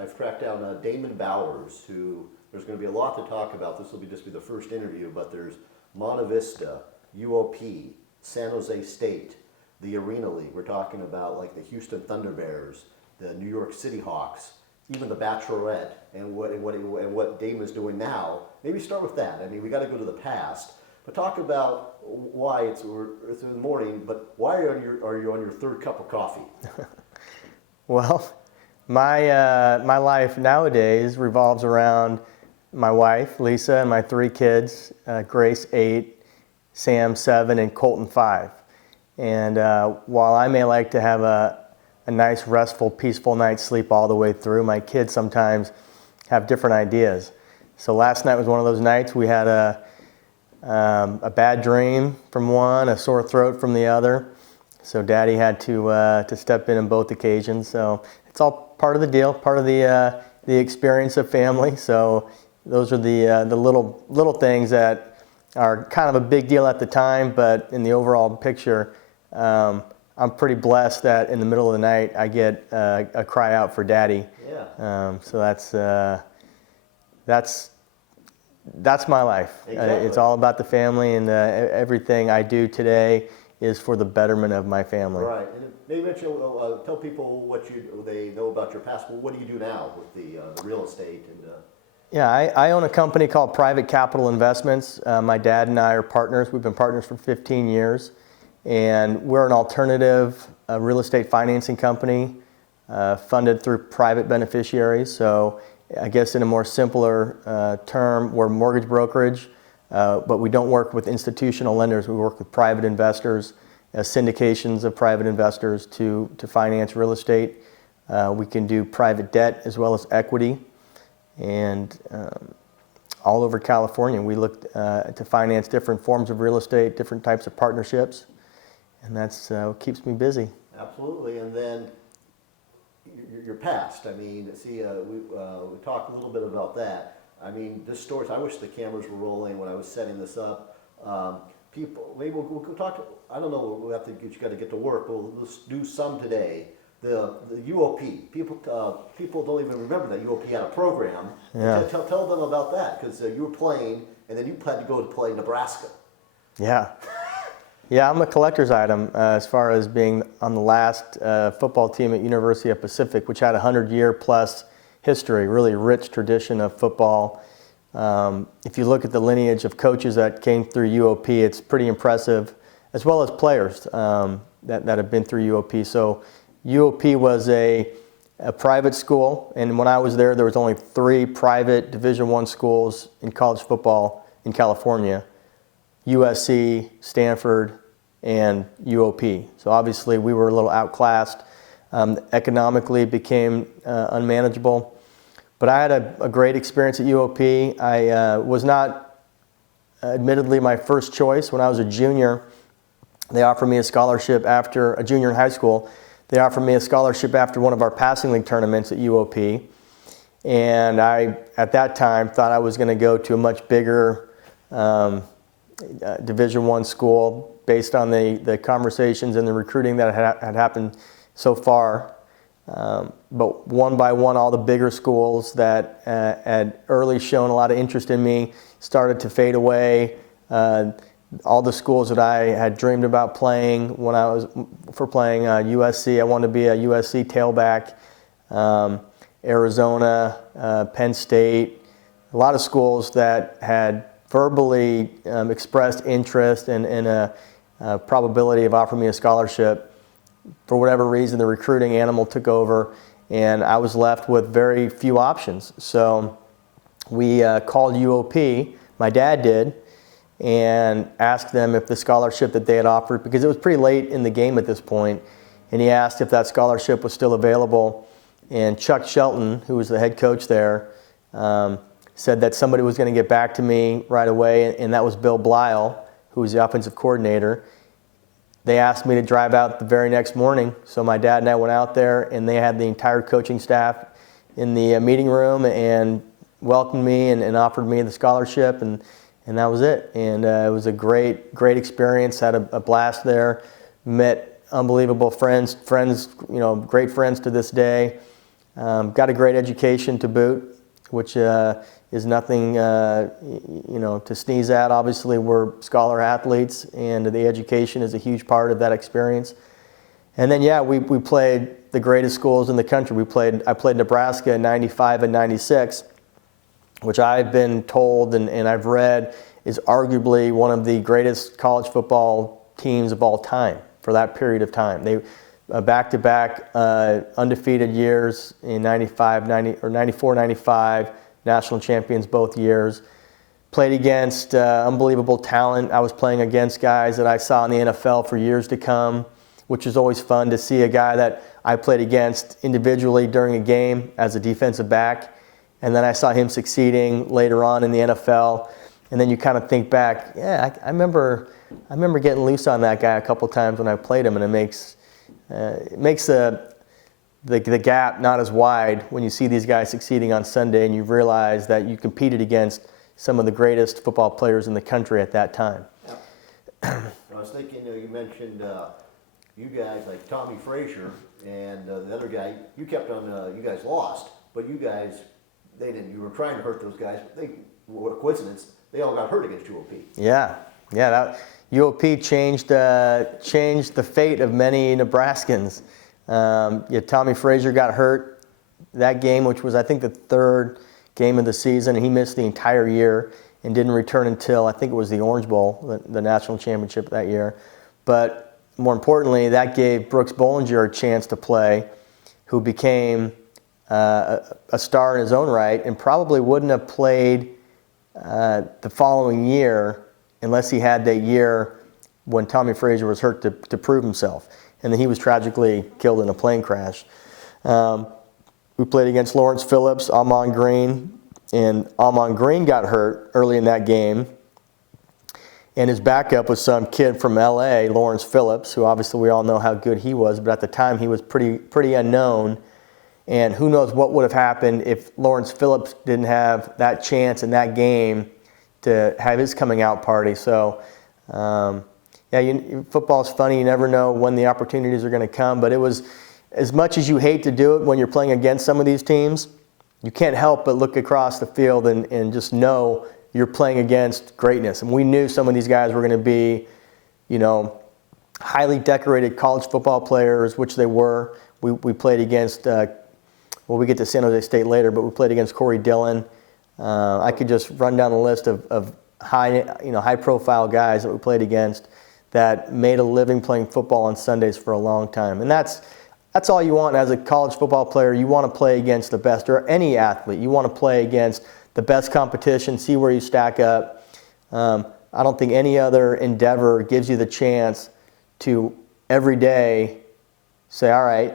I've tracked down Damon Bowers, who there's going to be a lot to talk about. This will just be the first interview, but there's Monte Vista, UOP, San Jose State, the Arena League. We're talking about like the Houston Thunder Bears, the New York City Hawks, even the Bachelorette, and what Damon's doing now. Maybe start with that. I mean, we got to go to the past, but talk about why it's in the morning. But why are you on your third cup of coffee? Well, my life nowadays revolves around my wife, Lisa, and my 3 kids, Grace, 8, Sam, 7, and Colton, 5. And while I may like to have a nice, restful, peaceful night's sleep all the way through, my kids sometimes have different ideas. So last night was one of those nights. We had a bad dream from one, a sore throat from the other. So Daddy had to step in both occasions. So it's all part of the deal, part of the experience of family. So those are the little things that are kind of a big deal at the time, but in the overall picture, I'm pretty blessed that in the middle of the night I get a cry out for Daddy. Yeah. So that's my life. Exactly. It's all about the family, and everything I do today is for the betterment of my family. Right, and maybe tell people what they know about your past. Well, what do you do now with the real estate? And Yeah, I own a company called Private Capital Investments. My dad and I are partners. We've been partners for 15 years, and we're an alternative real estate financing company funded through private beneficiaries. So I guess in a more simpler term, we're mortgage brokerage. But we don't work with institutional lenders. We work with private investors, syndications of private investors to finance real estate. We can do private debt as well as equity. And all over California, we look to finance different forms of real estate, different types of partnerships. And that's what keeps me busy. Absolutely. And then your past. I mean, see, we talked a little bit about that. I mean, this story, I wish the cameras were rolling when I was setting this up. People, maybe we'll talk, I don't know, we'll have to you got to get to work, but let's do some today. The UOP, people don't even remember that UOP had a program. Yeah. Tell them about that, because you were playing, and then you had to go to play Nebraska. Yeah. Yeah, I'm a collector's item as far as being on the last football team at University of Pacific, which had a 100-year plus history, really rich tradition of football. If you look at the lineage of coaches that came through UOP, it's pretty impressive, as well as players that have been through UOP. So UOP was a private school, and when I was there was only 3 private Division I schools in college football in California: USC, Stanford, and UOP. So obviously we were a little outclassed. Economically it became unmanageable. But I had a great experience at UOP. I was not admittedly my first choice. When I was a junior, they offered me a scholarship after a junior in high school. They offered me a scholarship after one of our passing league tournaments at UOP. And I, at that time, thought I was going to go to a much bigger Division I school based on the conversations and the recruiting that had happened so far. But one by one, all the bigger schools that had early shown a lot of interest in me started to fade away. All the schools that I had dreamed about playing when I was playing USC, I wanted to be a USC tailback. Arizona, Penn State, a lot of schools that had verbally expressed interest and a probability of offering me a scholarship. For whatever reason, the recruiting animal took over, and I was left with very few options. So we called UOP, my dad did, and asked them if the scholarship that they had offered, because it was pretty late in the game at this point, and he asked if that scholarship was still available. And Chuck Shelton, who was the head coach there, said that somebody was going to get back to me right away, and that was Bill Blyle, who was the offensive coordinator. They asked me to drive out the very next morning, so my dad and I went out there, and they had the entire coaching staff in the meeting room and welcomed me and offered me the scholarship, and that was it. And it was a great experience. Had a blast there. Met unbelievable friends, great friends to this day. Got a great education to boot, which is nothing to sneeze at. Obviously, we're scholar athletes, and the education is a huge part of that experience. And then, we played the greatest schools in the country. I played Nebraska in '95 and '96, which I've been told and I've read is arguably one of the greatest college football teams of all time for that period of time. They back-to-back undefeated years in 94, 95, national champions both years. Played against unbelievable talent. I was playing against guys that I saw in the NFL for years to come, which is always fun to see a guy that I played against individually during a game as a defensive back. And then I saw him succeeding later on in the NFL. And then you kind of think back, I remember getting loose on that guy a couple times when I played him, and it makes the gap not as wide when you see these guys succeeding on Sunday and you realize that you competed against some of the greatest football players in the country at that time. Yeah. I was thinking, you mentioned you guys like Tommy Frazier and the other guy. You kept on. You guys lost, but you guys, they didn't. You were trying to hurt those guys. But what a coincidence! They all got hurt against UOP. Yeah. That UOP changed the fate of many Nebraskans. Tommy Frazier got hurt that game, which was I think the third game of the season, and he missed the entire year and didn't return until I think it was the Orange Bowl, the national championship that year. But more importantly, that gave Brooks Bollinger a chance to play, who became a star in his own right and probably wouldn't have played the following year unless he had that year when Tommy Frazier was hurt to prove himself. And then he was tragically killed in a plane crash. We played against Lawrence Phillips, Amon Green, and Amon Green got hurt early in that game. And his backup was some kid from LA, Lawrence Phillips, who obviously we all know how good he was, but at the time he was pretty unknown. And who knows what would have happened if Lawrence Phillips didn't have that chance in that game to have his coming out party. So, football's funny. You never know when the opportunities are going to come. But it was, as much as you hate to do it when you're playing against some of these teams, you can't help but look across the field and just know you're playing against greatness. And we knew some of these guys were going to be, highly decorated college football players, which they were. We played against, we get to San Jose State later, but we played against Corey Dillon. I could just run down the list of high-profile guys that we played against that made a living playing football on Sundays for a long time. And that's all you want as a college football player. You want to play against the best, or any athlete. You want to play against the best competition, see where you stack up. I don't think any other endeavor gives you the chance to every day say, all right,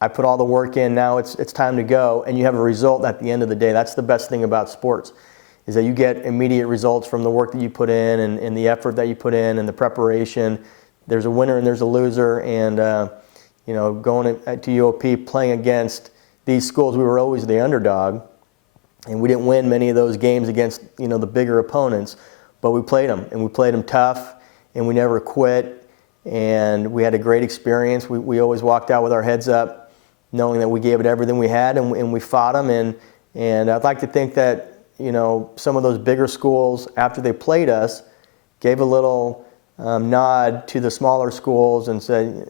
I put all the work in, now it's time to go, and you have a result at the end of the day. That's the best thing about sports, is that you get immediate results from the work that you put in and the effort that you put in and the preparation. There's a winner and there's a loser, and going to UOP, playing against these schools, we were always the underdog, and we didn't win many of those games against the bigger opponents, but we played them, and we played them tough, and we never quit, and we had a great experience. We always walked out with our heads up, knowing that we gave it everything we had, and we fought them. And I'd like to think that some of those bigger schools, after they played us, gave a little nod to the smaller schools and said,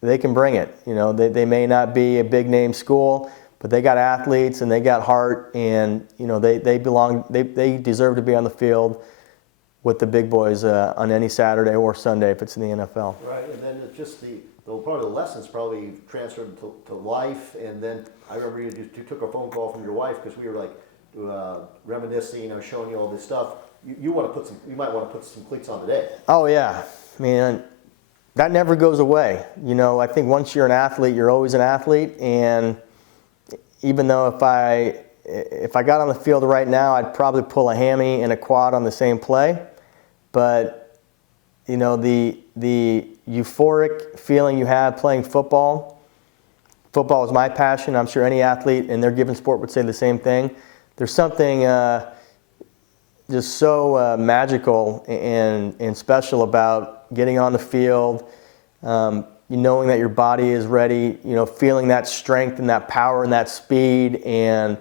they can bring it. They may not be a big name school, but they got athletes and they got heart, and they belong. They deserve to be on the field with the big boys on any Saturday or Sunday if it's in the NFL. Right, and then it's just probably the lessons probably transferred to life. And then I remember you took a phone call from your wife because we were like reminiscing. I was showing you all this stuff. You might want to put some cleats on today. Oh yeah, man, that never goes away. I think once you're an athlete, you're always an athlete. And even though if I got on the field right now, I'd probably pull a hammy and a quad on the same play. But the euphoric feeling you have playing football is my passion. I'm sure any athlete in their given sport would say the same thing. There's something just so magical and special about getting on the field, knowing that your body is ready, feeling that strength and that power and that speed, and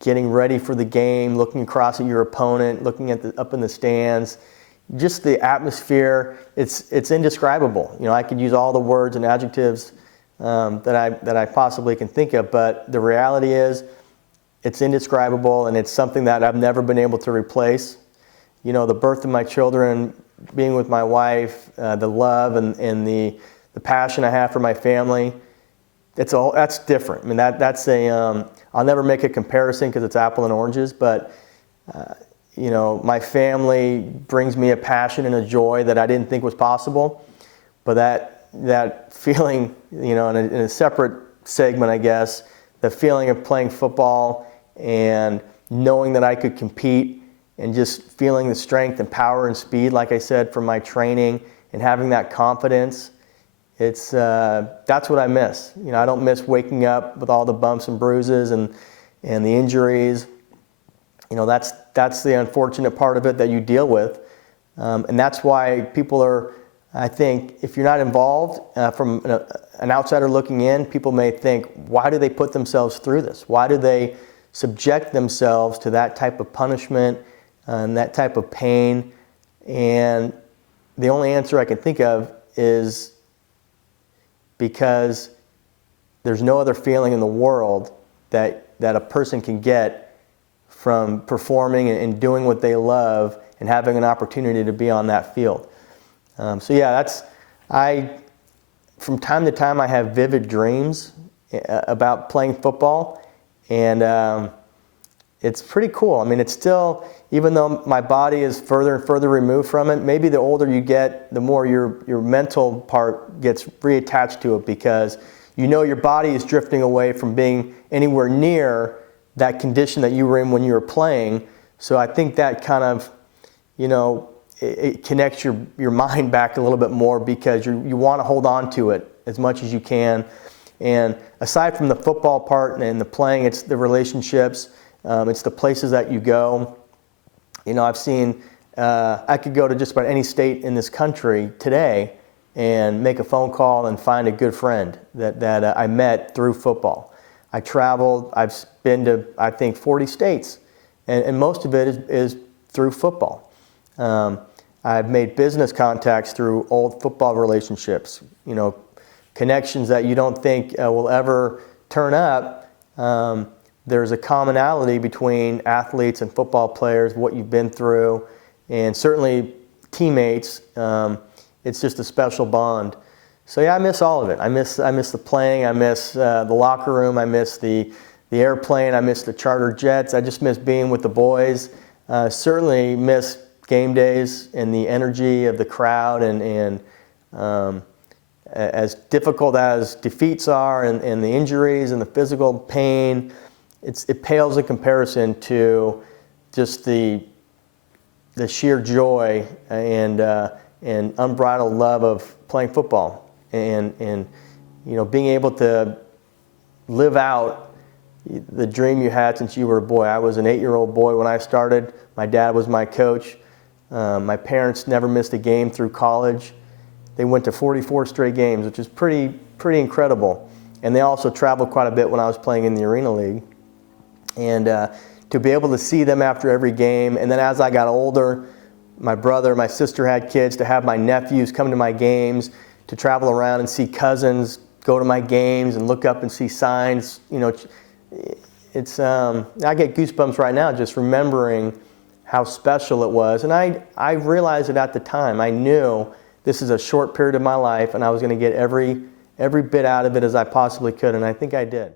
getting ready for the game, looking across at your opponent, looking at up in the stands, just the atmosphere, it's indescribable. I could use all the words and adjectives that I possibly can think of, but the reality is it's indescribable, and it's something that I've never been able to replace. The birth of my children, being with my wife, the love and the passion I have for my family, that's different. I mean, that's I'll never make a comparison because it's apple and oranges, but my family brings me a passion and a joy that I didn't think was possible. But that feeling, in a separate segment, I guess, the feeling of playing football and knowing that I could compete and just feeling the strength and power and speed, like I said, from my training and having that confidence, that's what I miss. I don't miss waking up with all the bumps and bruises and the injuries. That's the unfortunate part of it that you deal with. And that's why people are, I think, if you're not involved, from an outsider looking in, people may think, why do they put themselves through this? Why do they subject themselves to that type of punishment and that type of pain? And the only answer I can think of is because there's no other feeling in the world that a person can get from performing and doing what they love and having an opportunity to be on that field. From time to time I have vivid dreams about playing football, and it's pretty cool. I mean, it's still, even though my body is further and further removed from it, maybe the older you get, the more your mental part gets reattached to it, because your body is drifting away from being anywhere near that condition that you were in when you were playing. So I think that kind of, it connects your mind back a little bit more, because you want to hold on to it as much as you can. And aside from the football part and the playing, it's the relationships, it's the places that you go. I've seen, I could go to just about any state in this country today and make a phone call and find a good friend that I met through football. I traveled, I've been to, I think, 40 states, and most of it is through football. I've made business contacts through old football relationships, connections that you don't think will ever turn up. There's a commonality between athletes and football players, what you've been through, and certainly teammates. It's just a special bond. So yeah, I miss all of it. I miss the playing. I miss the locker room. I miss the airplane. I miss the charter jets. I just miss being with the boys. Certainly miss game days and the energy of the crowd, and as difficult as defeats are, and the injuries and the physical pain, it pales in comparison to just the sheer joy and unbridled love of playing football, and being able to live out the dream you had since you were a boy. I was an 8-year-old boy when I started. My dad was my coach. My parents never missed a game through college. They went to 44 straight games, which is pretty incredible. And they also traveled quite a bit when I was playing in the Arena League. And to be able to see them after every game, and then as I got older, my brother, my sister had kids, to have my nephews come to my games, to travel around and see cousins go to my games and look up and see signs. It's I get goosebumps right now just remembering how special it was. And I realized it at the time. I knew this is a short period of my life, and I was going to get every bit out of it as I possibly could, and I think I did.